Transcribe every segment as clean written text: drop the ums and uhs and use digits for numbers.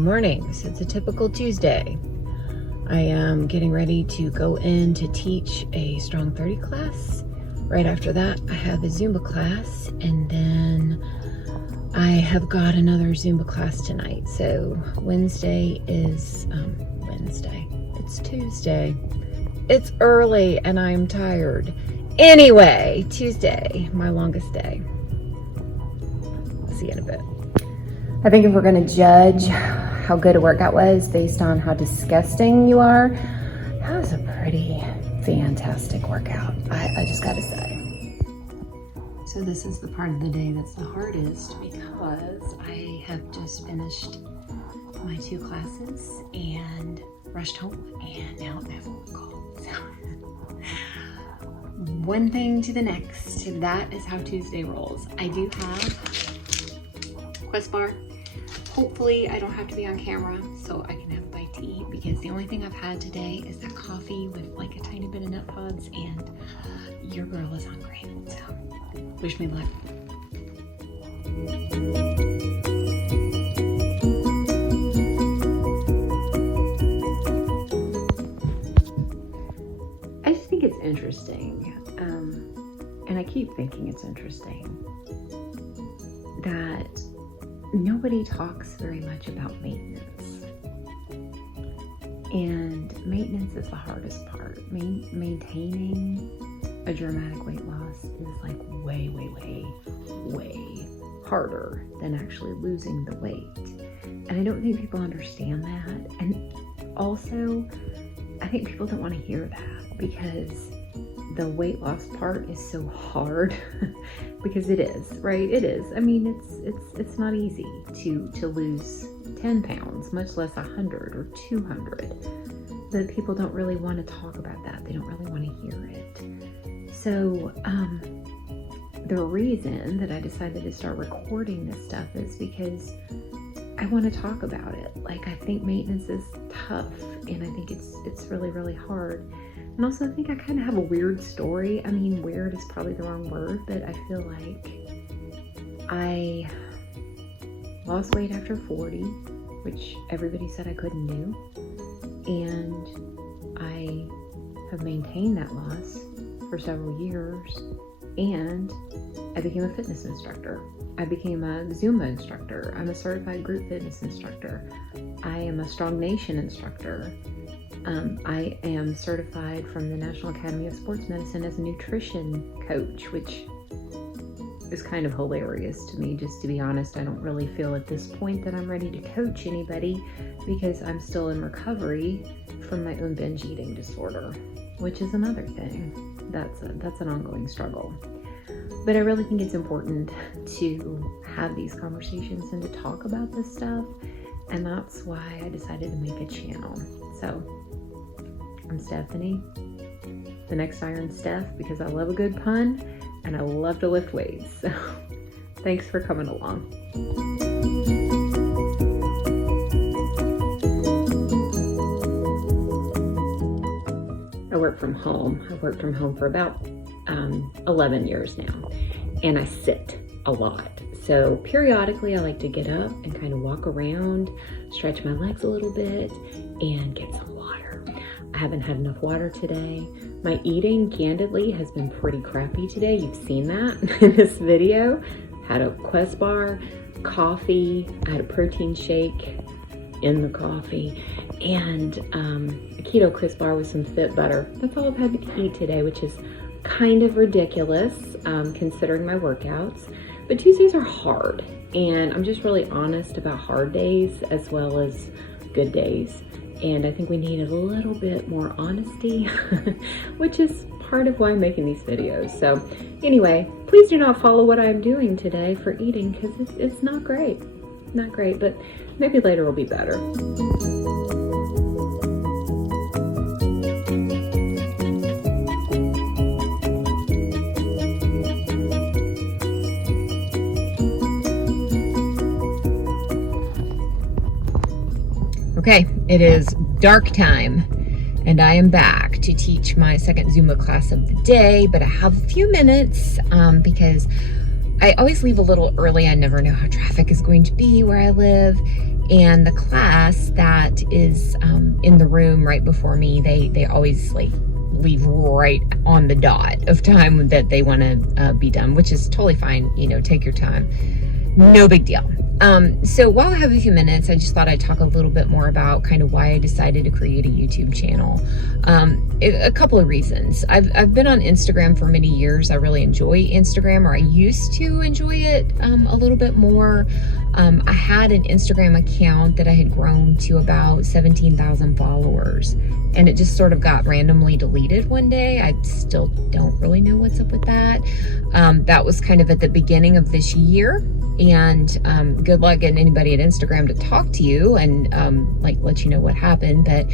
Good morning. So it's a typical Tuesday. I am getting ready to go in to teach a Strong 30 class. Right after that, I have a Zumba class, and then I have got another Zumba class tonight. So Wednesday is Wednesday. It's Tuesday. It's early and I'm tired. Anyway, Tuesday, my longest day. I'll see you in a bit. I think if we're gonna judge how good a workout was based on how disgusting you are, that was a pretty fantastic workout, I just gotta say. So this is the part of the day that's the hardest because I have just finished my 2 classes and rushed home, and now I have a phone call. So one thing to the next, that is how Tuesday rolls. I do have Quest bar. Hopefully I don't have to be on camera so I can have a bite to eat, because the only thing I've had today is that coffee with like a tiny bit of nut pods, and your girl is hungry. So wish me luck. I just think it's interesting, and I keep thinking it's interesting that nobody talks very much about maintenance. And maintenance is the hardest part. Maintaining a dramatic weight loss is like way harder than actually losing the weight. And I don't think people understand that. And also, I think people don't want to hear that, because the weight loss part is so hard. Because it is, right? It is. I mean, it's not easy to lose 10 pounds, much less 100 or 200. But people don't really want to talk about that. They don't really want to hear it. So the reason that I decided to start recording this stuff is because I want to talk about it. Like, I think maintenance is tough, and I think it's really hard. And also, I think I kind of have a weird story. I mean, weird is probably the wrong word, but I feel like I lost weight after 40, which everybody said I couldn't do. And I have maintained that loss for several years. And I became a fitness instructor. I became a Zumba instructor. I'm a certified group fitness instructor. I am a Strong Nation instructor. I am certified from the National Academy of Sports Medicine as a nutrition coach, which is kind of hilarious to me, just to be honest. I don't really feel at this point that I'm ready to coach anybody, because I'm still in recovery from my own binge eating disorder, which is another thing. That's an ongoing struggle. But I really think it's important to have these conversations and to talk about this stuff, and that's why I decided to make a channel. So I'm Stephanie, the next Iron Steph, because I love a good pun and I love to lift weights. So thanks for coming along. I work from home. I've worked from home for about 11 years now, and I sit a lot. So periodically I like to get up and kind of walk around, stretch my legs a little bit, and get some water. I haven't had enough water today. My eating, candidly, has been pretty crappy today. You've seen that in this video. Had a Quest bar, coffee, I had a protein shake in the coffee, and a keto crisp bar with some Fit butter. That's all I've had to eat today, which is kind of ridiculous considering my workouts. But Tuesdays are hard, and I'm just really honest about hard days as well as good days. And I think we need a little bit more honesty, which is part of why I'm making these videos. So anyway, please do not follow what I'm doing today for eating, because it's not great. Not great, but maybe later will be better. Okay, it is dark time, and I am back to teach my second Zumba class of the day, but I have a few minutes because I always leave a little early. I never know how traffic is going to be where I live, And the class that is in the room right before me, they always like leave right on the dot of time that they want to be done, which is totally fine. You know, take your time. No big deal. So while I have a few minutes, I just thought I'd talk a little bit more about kind of why I decided to create a YouTube channel. A couple of reasons. I've been on Instagram for many years. I really enjoy Instagram, or I used to enjoy it a little bit more. I had an Instagram account that I had grown to about 17,000 followers, and it just sort of got randomly deleted one day. I still don't really know what's up with that. That was kind of at the beginning of this year. And good luck getting anybody at Instagram to talk to you and like let you know what happened. But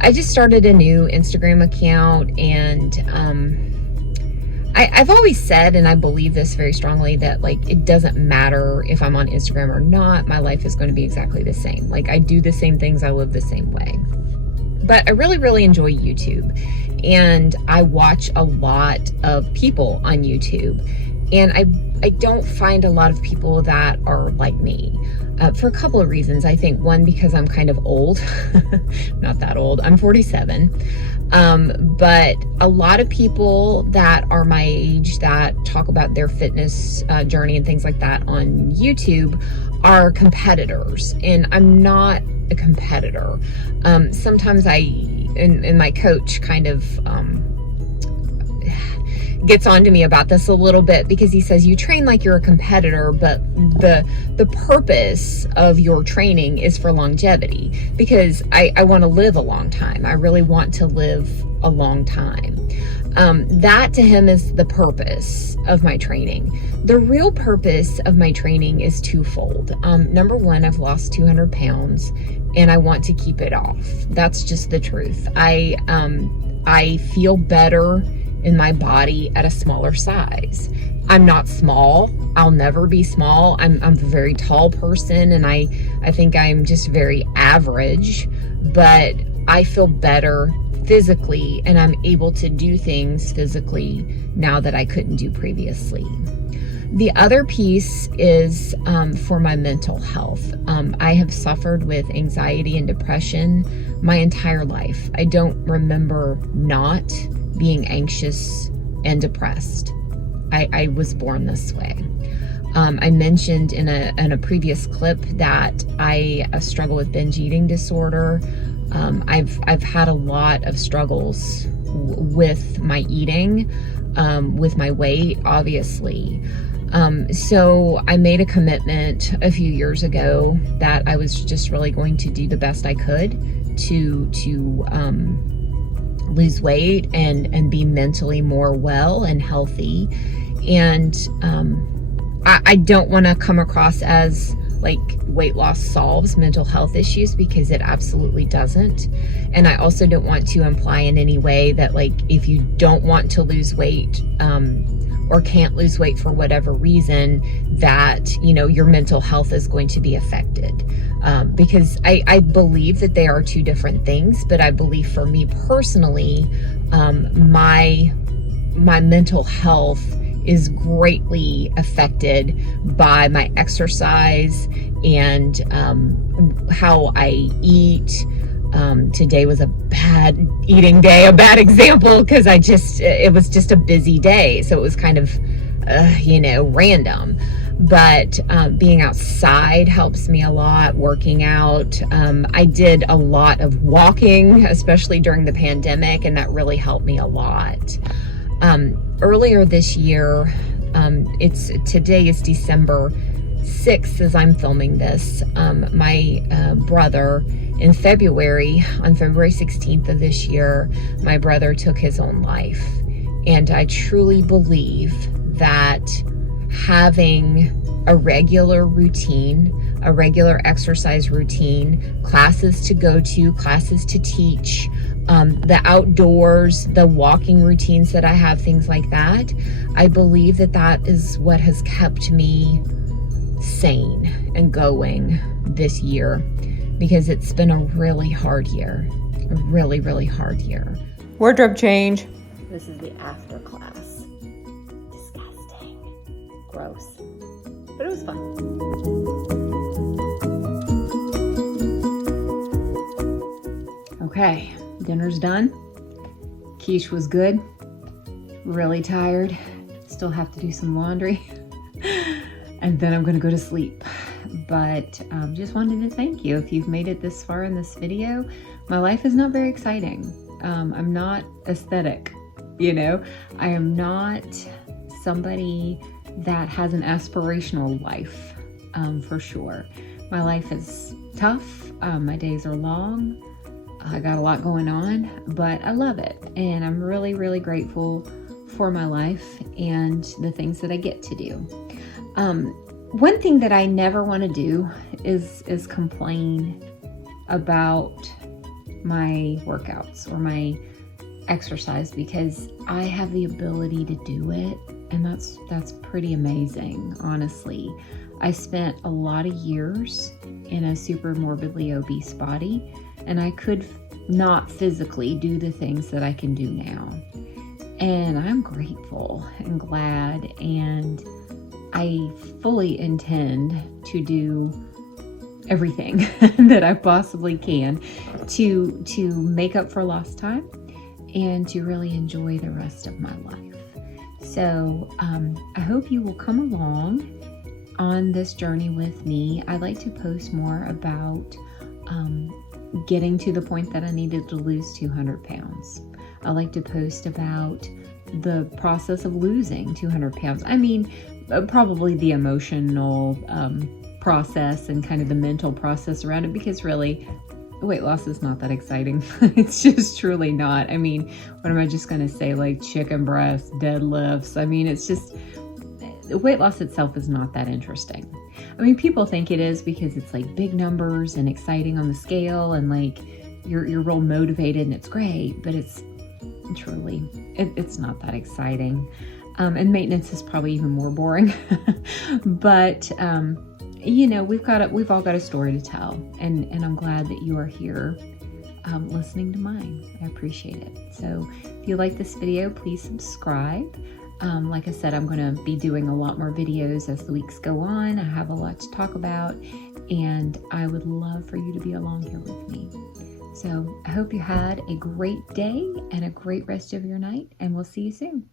I just started a new Instagram account, and I've always said, and I believe this very strongly, that like it doesn't matter if I'm on Instagram or not, my life is going to be exactly the same. Like I do the same things, I live the same way. But I really, really enjoy YouTube, and I watch a lot of people on YouTube. And I don't find a lot of people that are like me for a couple of reasons. I think one, because I'm kind of old, not that old, I'm 47. But a lot of people that are my age that talk about their fitness journey and things like that on YouTube are competitors. And I'm not a competitor. Sometimes and my coach kind of, gets on to me about this a little bit, because he says you train like you're a competitor, but the purpose of your training is for longevity, because I want to live a long time. I really want to live a long time. That to him is the purpose of my training. The real purpose of my training is twofold. Number one, I've lost 200 pounds and I want to keep it off. That's just the truth. I feel better in my body at a smaller size. I'm not small. I'll never be small. I'm a very tall person, and I think I'm just very average, but I feel better physically, and I'm able to do things physically now that I couldn't do previously. The other piece is for my mental health. I have suffered with anxiety and depression my entire life. I don't remember not being anxious and depressed. I was born this way. I mentioned in a previous clip that I struggle with binge eating disorder. I've had a lot of struggles with my eating, with my weight, obviously. So I made a commitment a few years ago that I was just really going to do the best I could to lose weight and be mentally more well and healthy. And I don't want to come across as like weight loss solves mental health issues, because it absolutely doesn't. And I also don't want to imply in any way that like if you don't want to lose weight or can't lose weight for whatever reason, that your mental health is going to be affected. Because I believe that they are two different things, but I believe for me personally, my mental health is greatly affected by my exercise and how I eat. Today was a bad eating day, a bad example, because it was just a busy day. So it was kind of, random. But being outside helps me a lot, working out. I did a lot of walking, especially during the pandemic, and that really helped me a lot. Earlier this year, today is December 6th as I'm filming this. My brother, on February 16th of this year, my brother took his own life. And I truly believe that having a regular routine, a regular exercise routine, classes to go to, classes to teach, the outdoors, the walking routines that I have, things like that, I believe that is what has kept me sane and going this year, because it's been a really hard year, a really, really hard year. Wardrobe change. This is the after class. Disgusting. Gross. But it was fun. Okay, dinner's done. Quiche was good. Really tired. Still have to do some laundry. And then I'm gonna go to sleep. But just wanted to thank you if you've made it this far in this video. My life is not very exciting. I'm not aesthetic, you know? I am not somebody that has an aspirational life, for sure. My life is tough. My days are long. I got a lot going on, but I love it. And I'm really, really grateful for my life and the things that I get to do. One thing that I never want to do is complain about my workouts or my exercise, because I have the ability to do it, and that's pretty amazing, honestly. I spent a lot of years in a super morbidly obese body, and I could not physically do the things that I can do now. And I'm grateful and glad, and I fully intend to do everything that I possibly can to make up for lost time and to really enjoy the rest of my life. So I hope you will come along on this journey with me. I like to post more about getting to the point that I needed to lose 200 pounds. I like to post about the process of losing 200 pounds. I mean, probably the emotional process and kind of the mental process around it, because really weight loss is not that exciting. It's just truly not. I mean, what am I just going to say, like chicken breasts, deadlifts? I mean, it's just, weight loss itself is not that interesting. I mean, people think it is because it's like big numbers and exciting on the scale, and like you're real motivated and it's great, but it's truly, it's not that exciting. And maintenance is probably even more boring. But you know, we've all got a story to tell, and I'm glad that you are here listening to mine. I appreciate it. So if you like this video, please subscribe. Like I said, I'm going to be doing a lot more videos as the weeks go on. I have a lot to talk about, and I would love for you to be along here with me. So I hope you had a great day and a great rest of your night, and we'll see you soon.